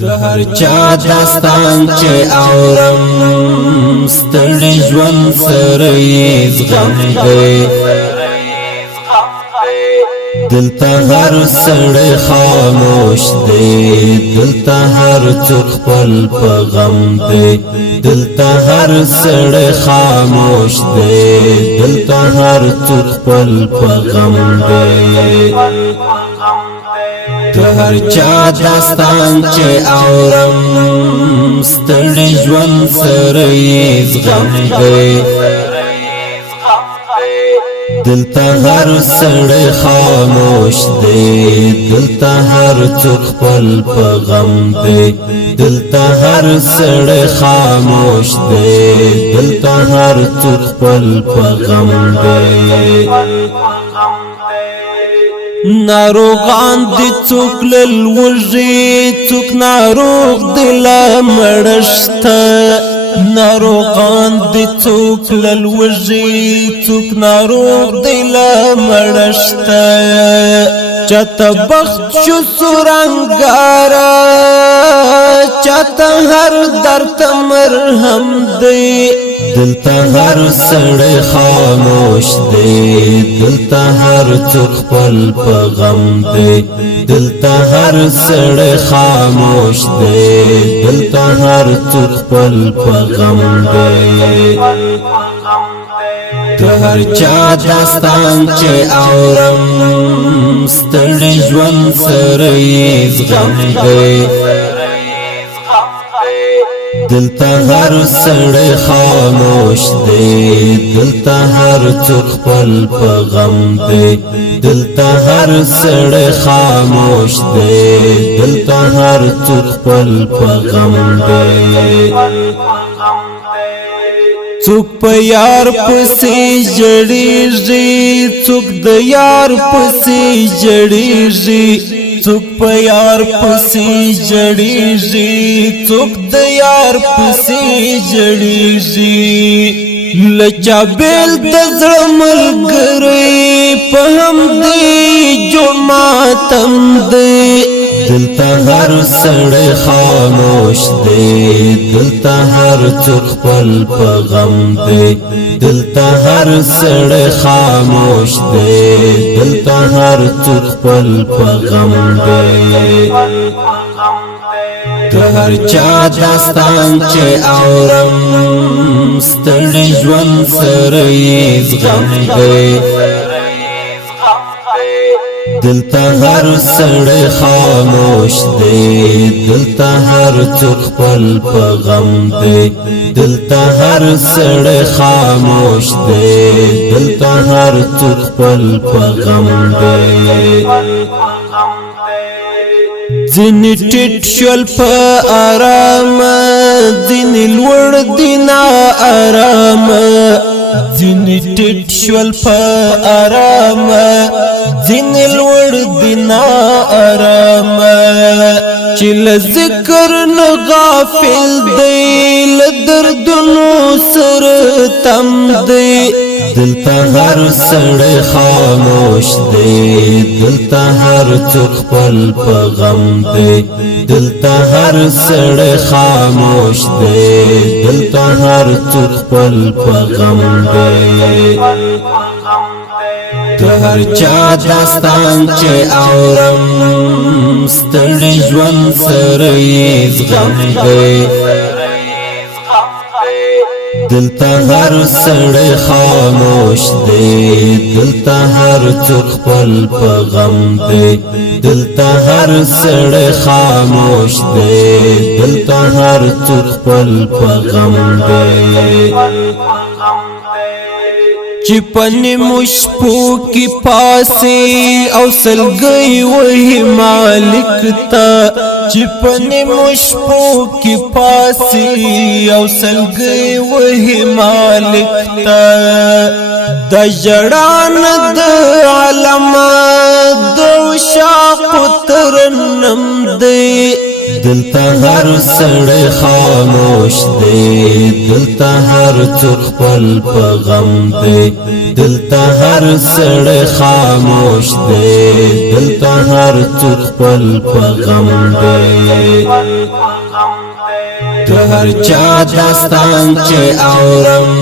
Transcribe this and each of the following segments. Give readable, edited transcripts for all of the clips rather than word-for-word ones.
د هر چا داستان چې اورم ستړي ژوند سره یې زغم دی دلته هر سړی خاموش دی دلته هر څوک خپل په غم دی دلته هر سړی خاموش دی دلته هر څوک خپل په غم دی د هر چا داستان چې اورم ستړي ژوند سره یې زغم دی دلته هر سړی خاموش دی دلته هر څوک خپل په غم دی دلته هر سړی خاموش دی دلته هر څوک خپل په غم دی ناروغان دي څوک لولږي څوک ناروغ دي لا مړشته ناروغان دي څوک لولږي څوک ناروغ دي لا مړشته چاته بخت شو سورنګارا چاته هر درد مرهم دی دلته هر سړی خاموش دی دلته هر څوک خپل په غم دی دلته هر سړی خاموش دی دلته هر څوک خپل په غم دی د هر چا داستان چې اورم ستړي ژوند سره یې زغم دی دلته هر سړی خاموش دی دلته هر څوک خپل په غم دی دلته هر سړی خاموش دی دلته هر څوک خپل په غم دی څوک په یار پسې جړېږي څوک د یار پسې جړېږي څوک په یار پسې جړېږي څوک د یار پسې جړېږي لچا بیل د زړه ملګری په همدې جوړ ماتم دی دلته هر سړی خاموش دی دلته هر څوک خپل په غم دی دلته هر سړی خاموش دی دلته هر څوک خپل په غم دی د هر چا داستان چې اورم ستړي ژوند سره یې زغم دی دلته هر سړی خاموش دی دلته هر څوک خپل په غم دی دلته هر سړی خاموش دی دلته هر څوک خپل په غم دی ځینې ټیټ شول په آرام ځینې لوړ دي نا آرام ځینې ټیټ شول په آرام ځینې لوړ دي نا آرام چې له ذکر نه غافل دی له دردونو سره تم دی دلته هر سړی خاموش دی دلته هر څوک خپل په غم دی دلته هر سړی خاموش دی دلته هر څوک خپل په غم دی د هر چا داستان چې اورم ستړي ژوند سره یې زغم دی دلته هر سړی خاموش دی دلته هر څوک خپل په غم دی دلته هر سړی خاموش دی دلته هر څوک خپل په غم دی چې پنې مشپو کې پاسې او سلګي وهي مالک تا چې پنې مشپو کې پاسې او سلګي وهي مالک تا د جړان د علامه د عشاق ترنم دی دلتا هر سړی خاموش دی دلتا هر څوک خپل په غم دی دلتا هر سړی خاموش دی دلتا هر څوک خپل په غم دی د هر چا داستان چې اورم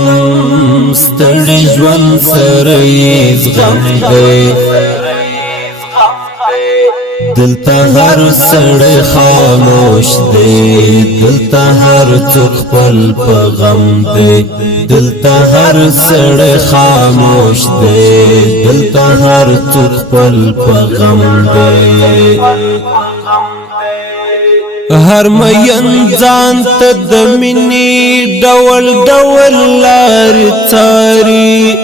ستړي ژوند سره یې زغم دی دلتا هر سړی خاموش دی دلتا هر څوک خپل په غم دی دلتا هر سړی خاموش دی دلتا هر څوک خپل په غم دی هر مین ځان ته د مینې ډول ډول لارې څاري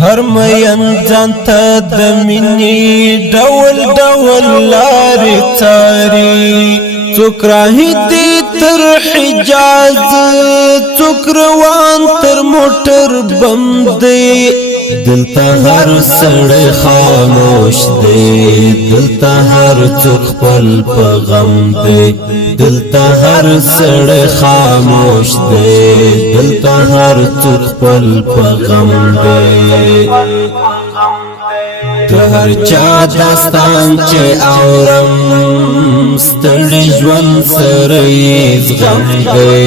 هر مین ځان ته د مینې ډول ډول لارې څاري څوک راهي دی تر حجاز څوک روان تر موټر بم دی دلتا هر سړی خاموش دی دلتا هر څوک خپل په غم دی دلتا هر سړی خاموش دی دلتا هر څوک خپل په غم دی د هر چا داستان چې اورم ستړي ژوند سره یې زغم دی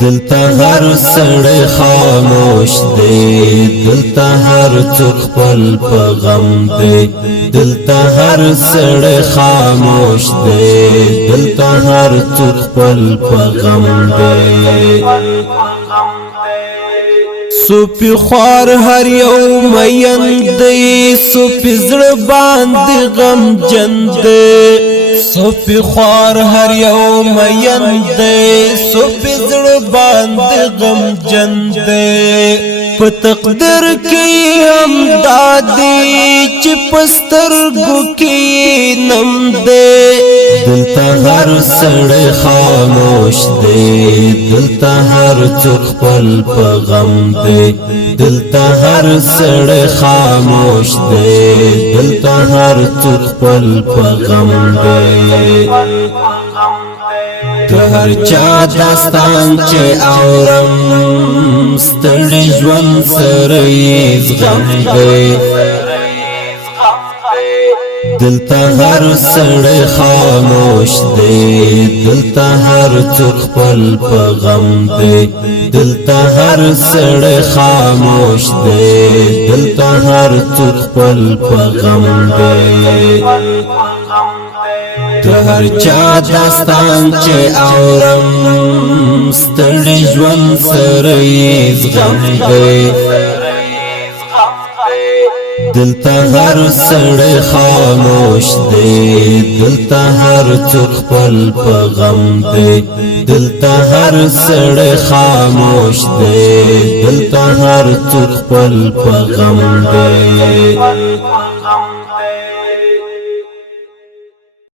دلتا هر سړی خاموش دی دلتا هر څوک خپل په غم دی دلتا هر سړی خاموش دی دلتا هر څوک خپل په غم دی سوپی خوار هر یو مین دی سوپی زړه باندې غم جن دی سوپی خوار هر یو مین دی سوپی زړه باندې غم جن دی په تقدیر کې هم دادی چې پسترګو کې نم دی دلتا هر سړی خاموش دی دلتا هر څوک خپل په غم دی دلتا هر سړی خاموش دی دلتا هر څوک خپل په غم دی د هر چا داستان چې اورم ستړي ژوند سره یې زغم دی دلتا هر سړی خاموش دی دلتا هر څوک خپل په غم دی دلتا هر سړی خاموش دی دلتا هر څوک خپل په غم دی د هر چا داستان چې اورم ستړي ژوند سره یې زغم دی دلتا هر سړی خاموش دی دلتا هر څوک خپل په غم دی دلتا هر سړی خاموش دی دلتا هر څوک خپل په غم دی